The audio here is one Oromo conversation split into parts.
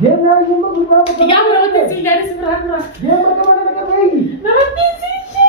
dia nak jumpa berapa? Tiga berapa sih dari seberapa? Dia mana nak pergi? Nama pinsi sih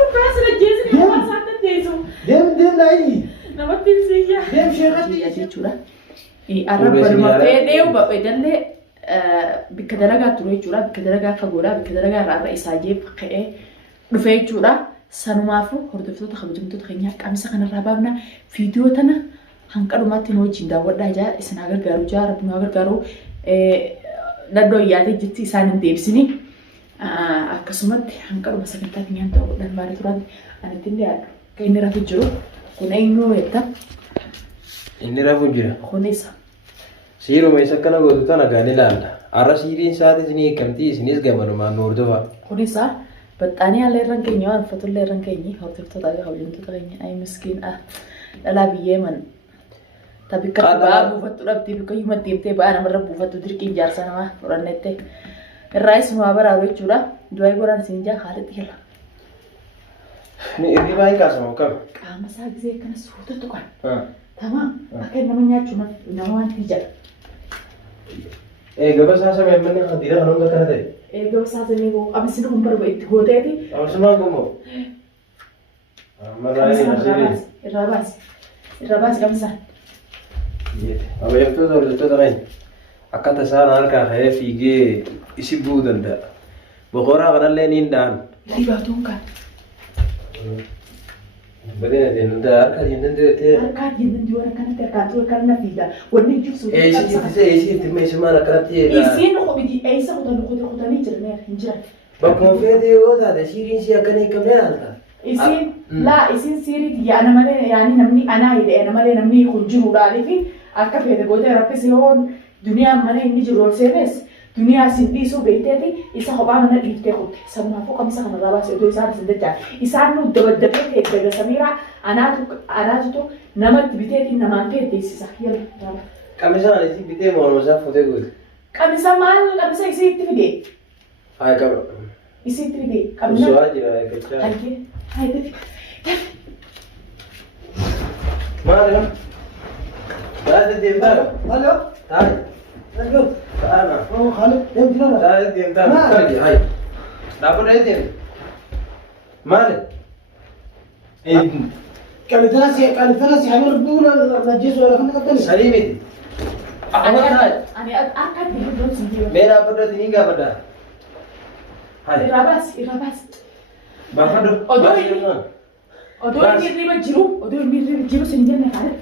berapa sudah jadi berapa sangat desu. Dia naik. Nama pinsi ya. Dia syarat Dia curah. Arab bermata dia ubah dan dia bikadaraga turun curah, bikadaraga fagora, bikadaraga rara isaje pakai dufai curah. Sanumafu hordoftoota kabajamtoota keenya qaamsa kanarraa baafna viidiyoo tana hanqadhumaatti nu wajjin daawwadhaa jaa isin agargaaru jaa rabbi nu agargaaru daddoo yaadee jetti isaan hin deebisini akkasumatti hanqadhuma sagantaa keenyaan daawwadhaan baaduu turan anitti illee yaaddu kan inni rafu jiru kun eenyuu jetta inni rafu jira kun isa siiruma isa kana gootu tana gaan ilaalla arra siiriin isaati isinii eegamtii isinis gamanumaan nu hordofa kun isa Batani ala rangkainya, fatul le rangkainya, harus kita tahu kalau jam tu rangkainya, ay miskin lala biye man. Tapi kan babu fatul abdi bukan cuma tiap-tiap anak mereka fatul diri jar sana mah orang nete. Rice semua berawe curah, dua orang sinja kali tiga. Ni ini baik kan sama kamu? Kamu sahaja sih kena suatu tu kan. Tamam, pakai namanya cuma nama tiga. Gabah saya memang yang tidak kalau nggak kena deh. Gabah saya ni bu, abis itu kumpul baik hotel ni. Abis mana kamu? Malah ini Rabas kamu sah. Iya. Apa yang tu terlain? Akan tersalah nak kaya fige isi budan dah. Bokora kan lenin dan. Riba tu kan. Benar dia nunda kan ini dia. Kan ini jual kan terkatu karena tidak. Warna jus. Isi macam mana kan dia. Isi nak biji isi kita ni cerita hinjira. Bapak mau dia itu ada sirin siapa ni kemana? Isi la isi siri dia nama ni yani namni anak ide nama ni namni kunjung udah alifin. Akka fede bote rapi sihon dunia mana ini jual senes. Dunia sendiri so bete ti isa hoba mana lifte hote sama aku kami sana rabas itu isa sendeja isa nu dapat te daga samira anak tu nama bete ti nama te ti isa hiel kami sana isi bete mau masa foto gue kami sama isi TV ay kamu isi TV kami so aja lah kerja hai TV mana ada dia dah halo hai lanjut Ana. oh Khalid yang di mana Dah dia dah kerja hai dapat dia mana كان ثلاثي حمر بولا نجس ولا خلنا كده سليمي أنا أكاد بيقول سندي मेरा pada ini enggak pada hai Irabas bapak do Odo ini jiru sendiri nih kan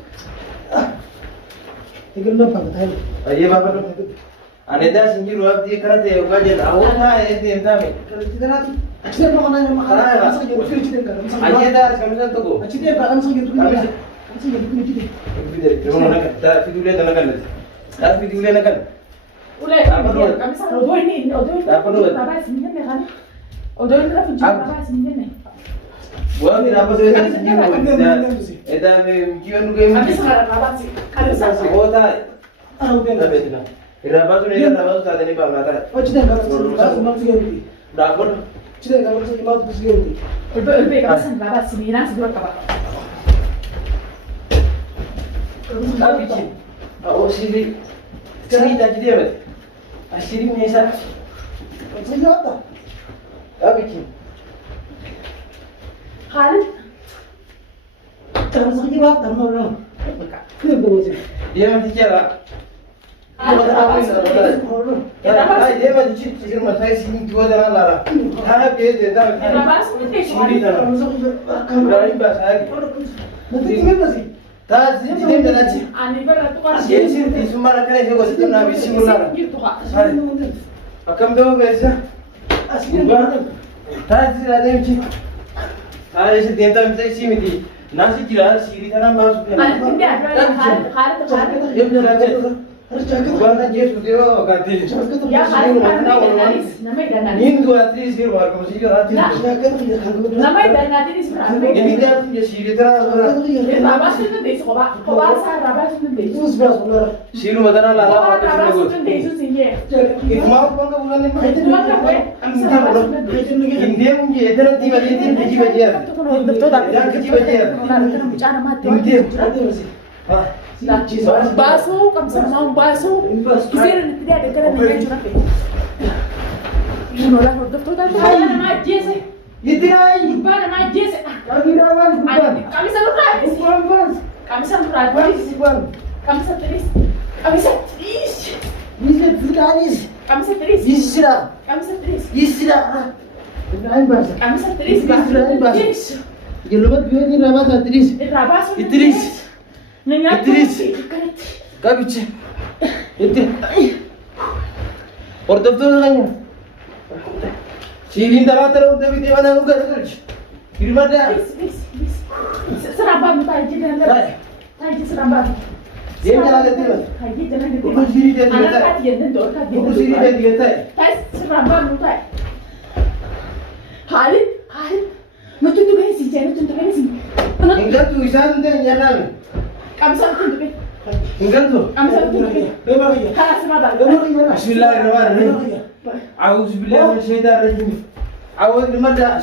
tinggal nampak tahu iya bapak do ane dah sendiri ruap dia kerja dia kajian awal lah itu entah me kalau kita nanti aja mau nanya makan masa gitu kita kan aja dah kami satu go aja dia kan masa gitu kita masa gitu kita video nak dah video dia nak kan dah video dia nak kan ulai kami sama Odo ini Irabas sendiri nih kan Odo ini lah penjual Irabas sendiri nih gua ni apa tu yang sendiri dah me kian juga kami sama Irabas sih kami sama kota ah udah dah betul Irabas tu ni Irabas tu tadi ni pak mata oh cita kan masa gitu dapat cita kan masa gitu Ulbe kami sama Irabas sendiri nasi dua kabar tapi sih oh sini dah jadi apa asiri ni sah saya apa tapi sih Khalid terus lagi waktu orang dia berusaha dia masih jalan dia masih cici rumah saya sini dua jalan lara ada dia dah Irabas ini sini dah berani bahasa lagi nanti tinggal masih tak sini dia dah cici Ani beratu kan dia sini semua nak kena juga itu nabi simula gitu kak akan tahu biasa asli tak sini ada yang cici ada sih dia tak bisa sini di nasi jelas sini tanam masuk Khalid dia benar aja harus jaga bukan aja sudah ganti ya Khalid namanya Danaris ini dua atris dia baru masih jual atris namanya Danaris ini dia punya siri terang Irabas itu deh koba sa Irabas itu deh terus beras siri mata nala koba Irabas itu deh itu sih ya itu mau apa kamu bukan ini itu mah kan gue ini mungkin itu nanti bagi tim biji bajian betul tapi yang biji bajian bicara mati ini Baasoo qabsamaa baasoo giseen itti yaadagara nama jira. Nola hordoftoota nama ajjeese. Yitirai. Gubbaa nama ajjeese. Kabirawan bukan. Kamisa nurraa Bukan. kamisa nurraa Bukan. kamisa tiris kamisa tiris Bisa Sudanis. kamisa tiris Yisra. kamisa tiris Yisra. Ibrahim bahasa. kamisa tiris Ibrahim bahasa. Jelumat dua ni nama Idris. irraa baasuu Idris. Nanya Idris. Kabiche. Itu. Hordoftoota keenya. Siiliin taphaa ta'uu ta'e bitee mana nu gara galchi. Hirmaadhaa. Serabam taji dan taji serabam. Dia jalan ke mana? Taji jalan ke Buku sini dia Anak tidak. kajian dan dor kajian. Buku sini dia tidak. Taji serabam tay. Halid. Nutunjuk kan si Jen, nutunjuk kan si. Enggak tu isan dia jalan. Kami sama tunjuk kan. Enggak tu. Kami sama tunjuk kan. Memang iya. Kalau serabam. Bismillahirrahmanirrahim. A'udzu billahi minasyaitonir rajim. A'udzu billahi.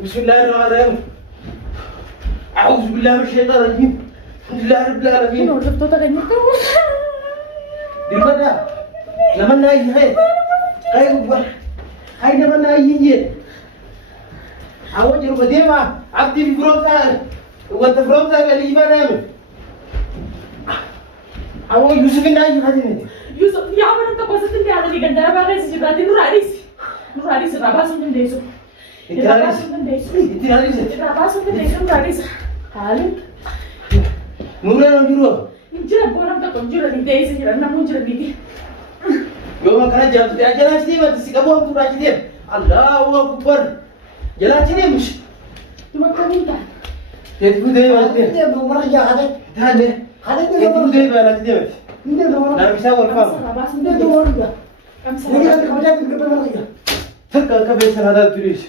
Bismillahirrahmanirrahim. A'udzu billahi minasyaitonir rajim. Alhamdulillahirabbil alamin. Hordoftoota kan itu. Di mana? Nama naik hai. Hai gua. Hai nama naik ye. Awak juru berdema. Abdi Froza. Wanta Froza kali mana? Awak Yusuf naik hari ni. Yusuf, ya mana tak pasal tu dia ada di gandara bagai si berarti Nuraris serabam sudah desu. Itiralis. Itiralis. Serabam sudah desu Nuraris. Halid. Nura nak juru. Injira boram tak konjura di desa jira namun jira di. Yo makana jam tu dia jalan sini mati si kamu tu raji dia. Allahu Akbar. Jalan sini mus. Cuma kami tak. Tetku deh mati. Dia mau mana ada? Dah deh. Ada tu Tetku deh mati dia mati. Dia mau mana? Nak bisa workam. Serabam Dia sudah tu desu. orang dia. Kami Jadi ada serabam. kerja di mana dia? Tak kau biasa ada tulis.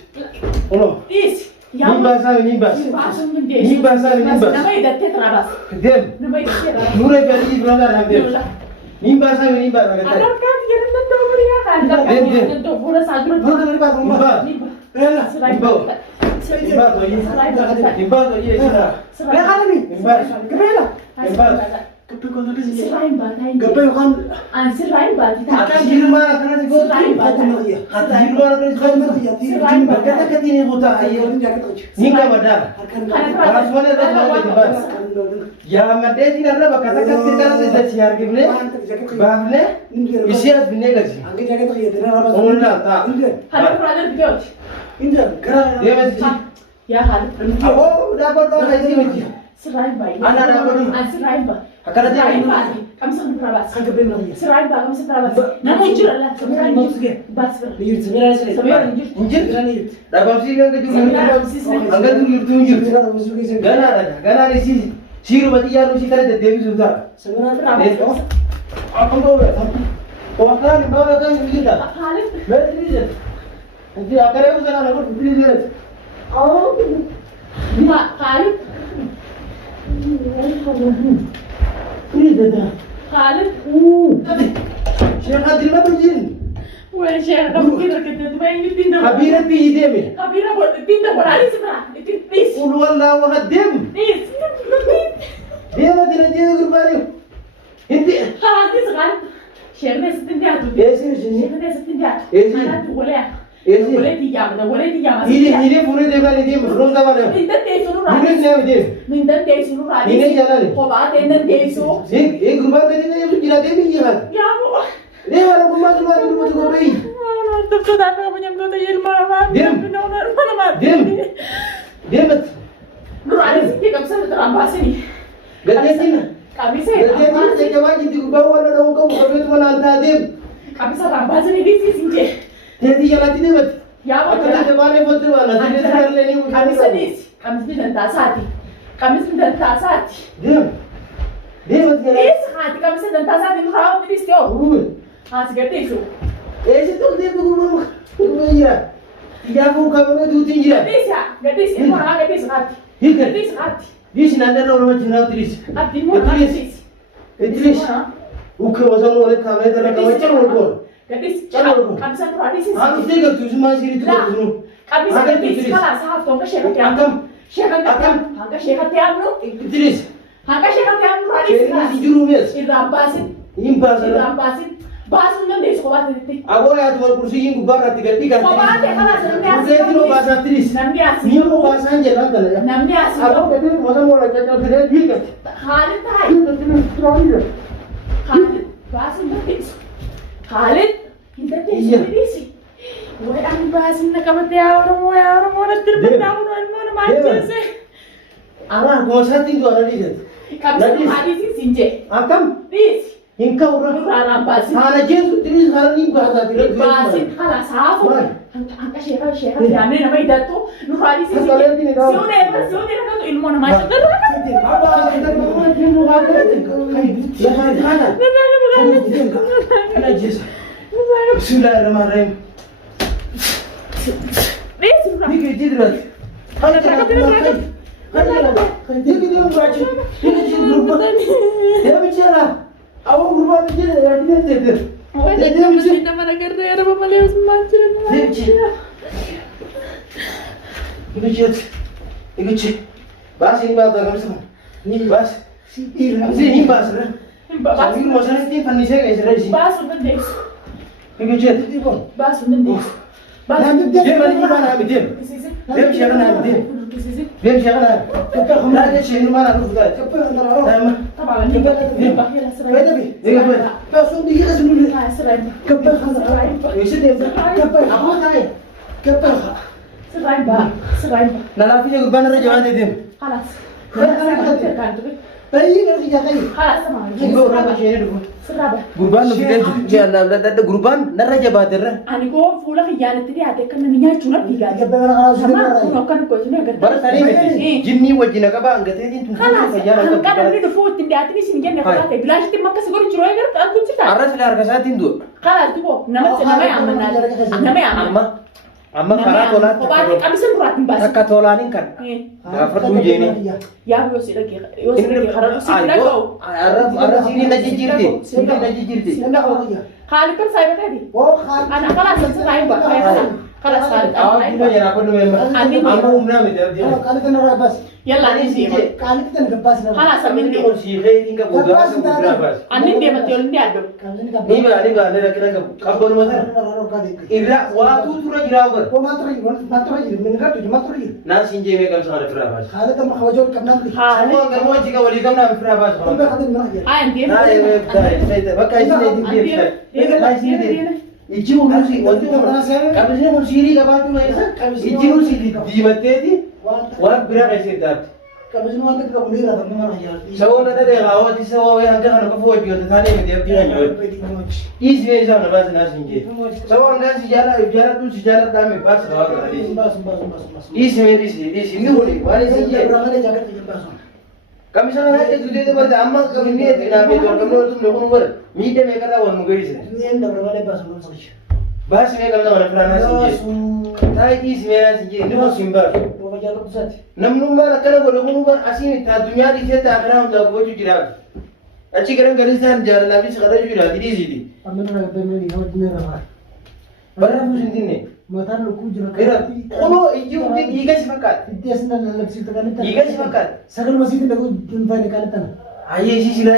Oh. Is. Ya. Ni bahasa ni bahasa. Serabam sudah desu. Ni bahasa ni bahasa. Nama itu terabas. Dem. Nama itu terabas. Nura kali berada dalam dem. Nura. Ni bahasa ni bahasa kata. Anak kan yang tentu beriak kan. Kan yang tentu pura satu. Mana dari mana rumah? Nimba. Rela. Nimba. Nimba tu ye. Nimba tu ye sila. Rela kan ni? Nimba. Kemana? Nimba. Kepi kau tu sini. Selain batai. Kepi kan? Selain batai. Akan di rumah kerana si kau. Selain batai. Akan di rumah kerana si kau. Kata kata ni buta ayo. Ni kau badar. Kalau semua dah tahu Nimba. Ya made ti na ba kata kata kana da siar gibne. Bahle. Isias bine gaji. Onna ta. Halo brother George. Dia masih. Ya halo. Oh, dapat kau lagi mesti. Selain batai. Anak dapat. Selain batai. Akan ada Selain yang batai. Kami sama terabas. Kan kepi mana dia? Selain batai kami sama terabas. Namun jujur lah. Sebenarnya bas ber. Lihat sebenarnya sini. Sebenarnya jujur. Injil. Dapat sih kan keju. Angkat dulu tunjuk. Gana ada sih. Siru mati ya lu sih kan ada dewi sudah. Terabas. Apa kau ber? Oh kan, bawa kan begitu dah. Halid. Betul. Nanti akarnya aku sana aku beli dia. Oh. Mak Halid. Ini dah. Halid. Syekh Hadir mana jin? Wah, Syekh kamu kira kita tu main di pintu. Habira pi ide me. Kabira buat pintu buat ali sebenarnya. Itu please. Qul wallahu hadim. Please. Dia mati nanti gurbani. Inti. Halid sekarang. Syekh ni setindak tu. Yes, yes, yes. Syekh ni setindak. Yes. Anak tu boleh. Yes. Boleh tiga, boleh tiga. Ini pura dia balik dia belum tahu mana. Minta tesu Ini radi. siapa dia? Minta tesu radi. Ini jalan ni. Kobat minta tesu. Gurbani tadi ni tu kira dia ni kan. Ya bu. Dia orang rumah tu bayi. Betul tak apa yang tu tadi ilmu Diam. Diam. Dia mat. Nurani sih kamu sama terambas ni. Gadetin. Kami Gadetin saya saya jawab jadi bawa ada orang kau kau itu mana anta dia. kami terambas ni di sini. Jadi jalan ini mat. Ya Akan betul. ada mana foto mana. Jadi sekarang ni Kami sedih. Kami sedih dan tasati. Kami sedih dan tasati. Dia mat jalan. Hati kami sedih dan tasati. Nurani di sini. Ah seperti itu. Itu dia tu ya. Tiga buka mana tu tinggi. Gadis ya. Orang gadis hati. Hikar. Gadis hati. Di sini ada orang macam mana tulis. Hati mu gadis. Idris. Uke masal oleh kamera dalam kamera cakap orang. Gadis. Cakap. Kami sedih Nurani sih. Harus dia tu semua siri tu Lah. tu. Kami sedih. Kalau sahab tu ke syekh tiang. Akam. Syekh tiang. Angka syekh tiang nu. Idris. Hanga shekar tiap nurani Ini si juru mes. irram basin Impas. irram basin basin nan desa kobat tete Aku ya tuh kursi yang gubar tiga tiga. kobat ya kana sanamni Kursi itu mau bahasa tris. namni asi Ni mau bahasa aja lah kalau ya. namni asi Aku tadi masa mau lagi jadi dia. Khalid tai Itu terus. Khalid basin nan desa Khalid kita Iya. desa Woi ang basin na kabat ya orang mo na terbenam orang mo na manjese Arah gua saat itu ada dia. Kami hadis sinje Akam dis ingkau orang. Nurana basin Sana jesu tris sana ni bahasa tidak. basin kala safu Why? angka shekar jamne nama idatu nurani si Ang kalian ini daw. sione na kato ilmo na macam Apa kita mau jenuh ada. Ya mana? Ana jesu. Bismillahirrahmanirrahim. Ni ke jidrat. Hai tak apa. Dia kita membaca. Dia jadi berubah. Dia bicara. Awak berubah bicara. Dia tidak. Dia bicara. nama negara era pemalihan semacam Dia bicara. Dia bicara. Dia bicara. Bahasa ini bahasa kamu semua. Ni bahasa. Ini bahasa. Tapi masalah ini pandai saya guys. basu nan des Dia bicara. basu nan des Dia mana ni mana habis dia. Dia bicara mana habis dia. Dia bicara mana. Nah dia sini mana tu sudah. Nama. طبعا ni bahaya Beda bi. Dia apa? Pasal dia sendiri. serai Bisa dia. Apa tadi? serai ba Nalapi juga benar jalan dia. خلاص Bayi nggak sih jakai. خلاص sama Juga orang macam ini dulu. seraba Gurban lebih dari jalan ada gurban nara jabater. ani ko fula khiyana tidi ate kan ninya chuna diga sama kuno kan ko chuna gar Baru tadi mesti jinni wajina ka bang gate din tuh. خلاص kan ni do fut tidi ate ni sinja ne kala te bilash ti makka sigoro churo gar ta ku chita Arras le harga saat itu. خلاص tuh nama Amma karat olah. ko ba ti abisan rat bas Takatolanin kan. Dapat uji ini. ya yo sira ki khara sira ko Arras ini naji jirdi. Ini naji jirdi. khali kan saya tadi ana خلاص serai ba خلاص Awak cuma yang apa dulu memang. Amma umna me dia. yalla ni si خلاص min Ini kalau sih kayak tinggal buka buka bas. anin de matol ndi addo Ini ba ada kira kabar masa. Ira waktu tu lagi rawat. Nah sinje me kan sangat frabas. Semua kamu jika wali kamu nak frabas. ayan de Nah ya saya pakai sini dia. Pakai sini. Iji urusi waktu itu kami sini ursiri kapan tu macam. Iji urusi di mati di. Wah berapa sih tak? Sawo na dade gawa ti sawo ya ga na ko fo biyo ta tane me dia nyo. Isi me za na bas na sinje. Sawo nga si jara tu si jara ta me bas gawa ga di. Isi me isi ni holi wali sinje. Kami sana na te jude de bar amma kami ne te na be dor kami tu me ko bar. Mi de me kada won mugai se. Bas me kada na frana sinje. Tai isi me na sinje ni ko simba. Namnu mana kana ko ko bar asini ta dunya di ta akhirat da ko jira. Aci garan garin san jara labi su kada jira di zidi. Bara mu sindin ne. Kira kono iji uti iga sifakat. Iga sifakat. Aye si sila